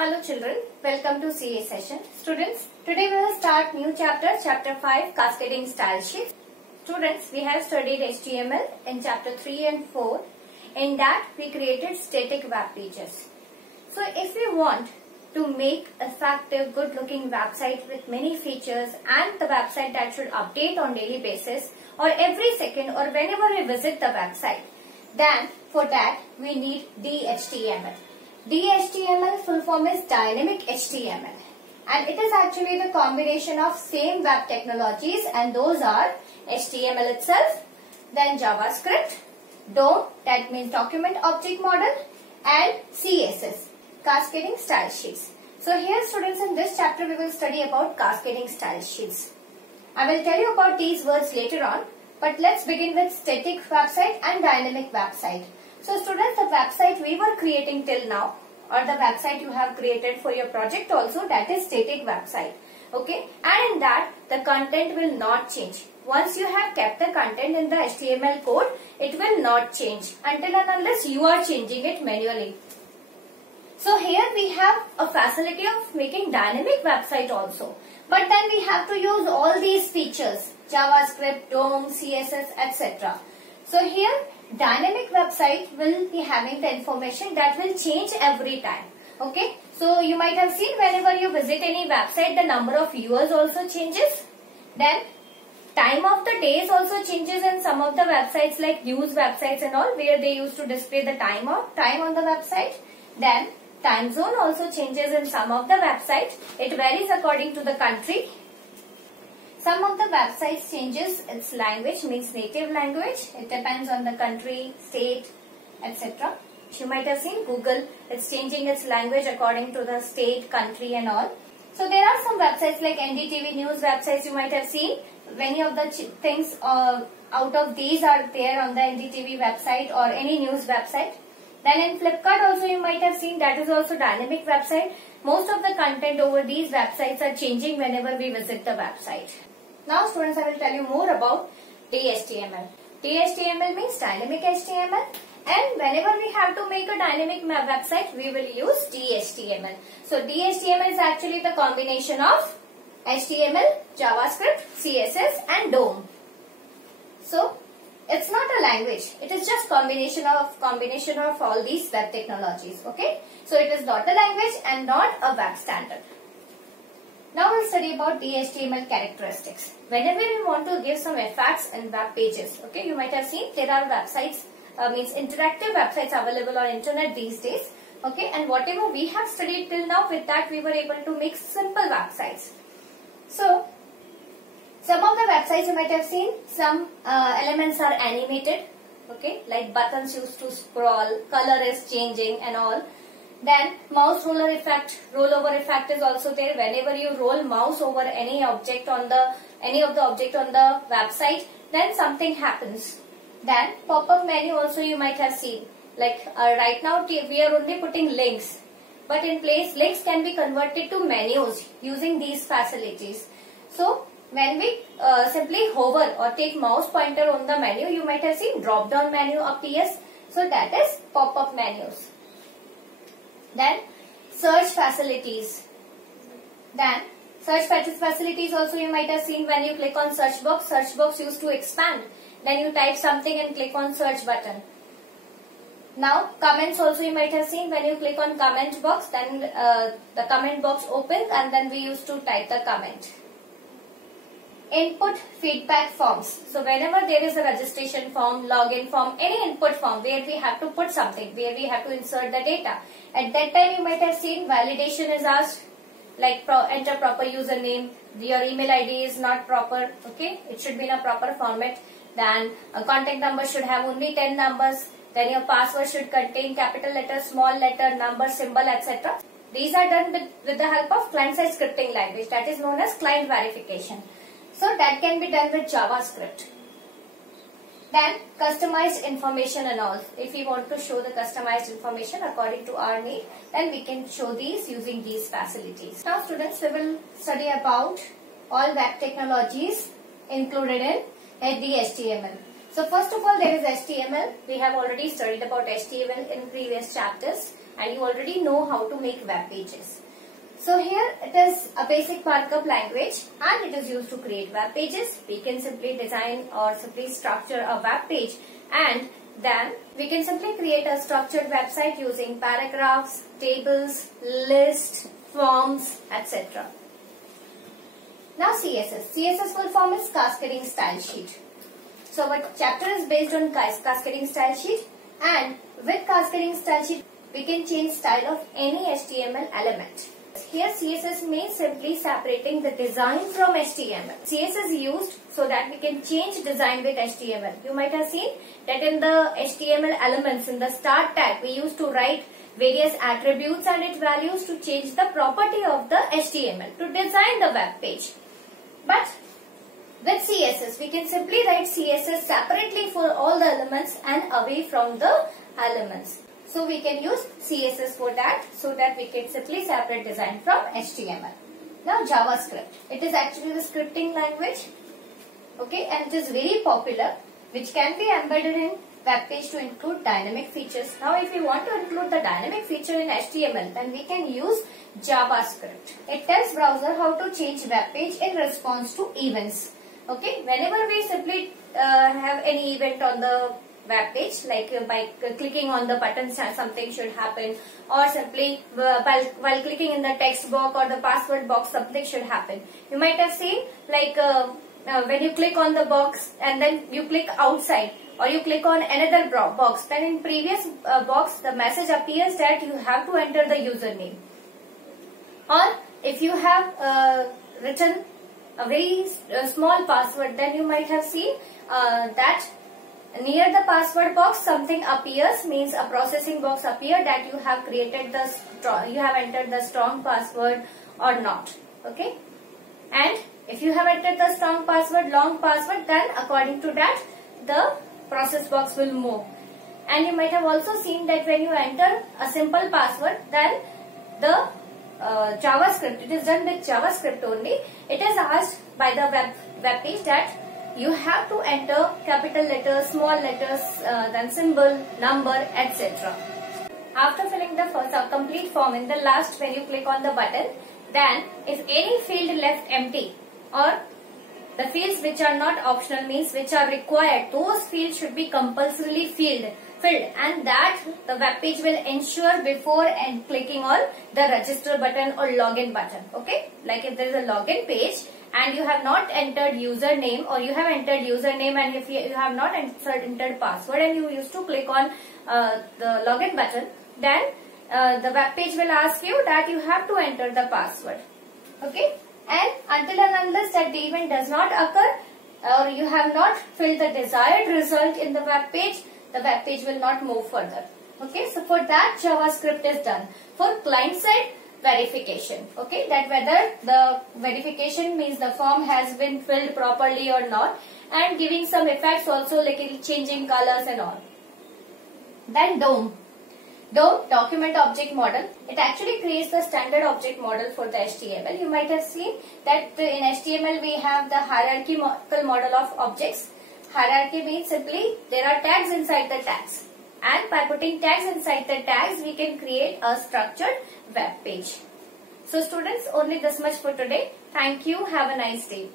Hello children, welcome to CA session. Students, today we will start new chapter, chapter 5, cascading style sheets. Students, we have studied HTML in chapter 3 and 4. In that, we created static web pages. So if we want to make effective, good looking website with many features and the website that should update on daily basis or every second or whenever we visit the website, then for that we need DHTML. DHTML full form is Dynamic HTML, and it is actually the combination of same web technologies, and those are HTML itself, then JavaScript, DOM, that means Document Object Model, and CSS, Cascading Style Sheets. So here students, in this chapter we will study about cascading style sheets. I will tell you about these words later on, but let's begin with static website and dynamic website. So students, the website we were creating till now, or the website you have created for your project also, that is static website. Okay, and in that the content will not change. Once you have kept the content in the HTML code, it will not change until and unless you are changing it manually. So here we have a facility of making dynamic website also. But then we have to use all these features, JavaScript, DOM, CSS, etc. So here dynamic website will be having the information that will change every time. Okay, so you might have seen whenever you visit any website, the number of viewers also changes. Then time of the days also changes in some of the websites like news websites and all, where they used to display the time on the website. Then time zone also changes in some of the websites. It varies according to the country. Some of the websites changes its language, means native language. It depends on the country, state, etc. You might have seen Google, it's changing its language according to the state, country and all. So there are some websites like NDTV news websites, you might have seen. Many of the things out of these are there on the NDTV website or any news website. Then in Flipkart also you might have seen, that is also dynamic website. Most of the content over these websites are changing whenever we visit the website. Now students, I will tell you more about DHTML. DHTML means Dynamic HTML, and whenever we have to make a dynamic website, we will use DHTML. So DHTML is actually the combination of HTML, JavaScript, CSS and DOM. So it's not a language, it is just combination of all these web technologies. Okay, so it is not a language and not a web standard. Now we'll study about DHTML characteristics. Whenever we want to give some effects in web pages, okay, you might have seen there are websites, means interactive websites available on internet these days. Okay, and whatever we have studied till now, with that we were able to make simple websites. So some of the websites you might have seen, some elements are animated, okay, like buttons used to scroll, color is changing and all. Then mouse rollover effect is also there. Whenever you roll mouse over any of the object on the website, then something happens. Then pop-up menu also you might have seen. Like right now we are only putting links, but in place links can be converted to menus using these facilities. So when we simply hover or take mouse pointer on the menu, you might have seen drop down menu appears. So that is pop-up menus. Then search facilities. Then search facilities also you might have seen, when you click on search box used to expand. Then you type something and click on search button. Now comments also you might have seen, when you click on comment box, then the comment box opens and then we used to type the comment. Input feedback forms. So whenever there is a registration form, login form, any input form where we have to put something, where we have to insert the data, at that time you might have seen validation is asked, like enter proper username, your email ID is not proper, okay, it should be in a proper format. Then a contact number should have only 10 numbers. Then your password should contain capital letter, small letter, number, symbol, etc. These are done with the help of client-side scripting language, that is known as client verification. So that can be done with JavaScript. Then customized information and all. If we want to show the customized information according to our need, then we can show these using these facilities. Now students, we will study about all web technologies included in DHTML. So first of all, there is HTML. We have already studied about HTML in previous chapters. and you already know how to make web pages. So here it is a basic markup language and it is used to create web pages. We can simply design or simply structure a web page, and then we can simply create a structured website using paragraphs, tables, lists, forms, etc. Now CSS. CSS full form is Cascading Style Sheet. So our chapter is based on Cascading Style Sheet, and with Cascading Style Sheet we can change style of any HTML element. Here CSS means simply separating the design from HTML. CSS is used so that we can change design with HTML. You might have seen that in the HTML elements, in the start tag, we used to write various attributes and its values to change the property of the HTML, to design the web page. But with CSS, we can simply write CSS separately for all the elements and away from the elements. So we can use CSS for that, so that we can simply separate design from HTML. Now JavaScript. It is actually the scripting language. Okay, and it is very popular, which can be embedded in web page to include dynamic features. Now if we want to include the dynamic feature in HTML, then we can use JavaScript. It tells browser how to change web page in response to events. Okay, whenever we simply have any event on the web page, like by clicking on the button something should happen, or simply while clicking in the text box or the password box something should happen. You might have seen like when you click on the box and then you click outside, or you click on another box, then in previous box the message appears that you have to enter the username. Or if you have written a very small password, then you might have seen that near the password box something appears, means a processing box appear that you have created you have entered the strong password or not. Okay, and if you have entered the strong password, long password, then according to that the process box will move. And you might have also seen that when you enter a simple password, then the JavaScript, it is done with JavaScript only. It is asked by the web page that you have to enter capital letters, small letters, then symbol, number, etc. After filling the complete form, in the last when you click on the button, then if any field left empty, or the fields which are not optional, means which are required, those fields should be compulsorily filled, and that the web page will ensure before and clicking on the register button or login button. Okay, like if there is a login page and you have not entered username, or you have entered username and if you have not entered password and you used to click on the login button, then the web page will ask you that you have to enter the password. Okay, and until and unless that the event does not occur, or you have not filled the desired result in the web page, the web page will not move further. Okay, so for that JavaScript is done. For client side verification, okay, that whether the verification means the form has been filled properly or not, and giving some effects also, like changing colors and all. Then DOM, document object model. It actually creates the standard object model for the HTML. You might have seen that in HTML we have the hierarchical model of objects. Hierarchy means simply there are tags inside the tags, and by putting tags inside the tags we can create a structured web page. So students, only this much for today. Thank you. Have a nice day.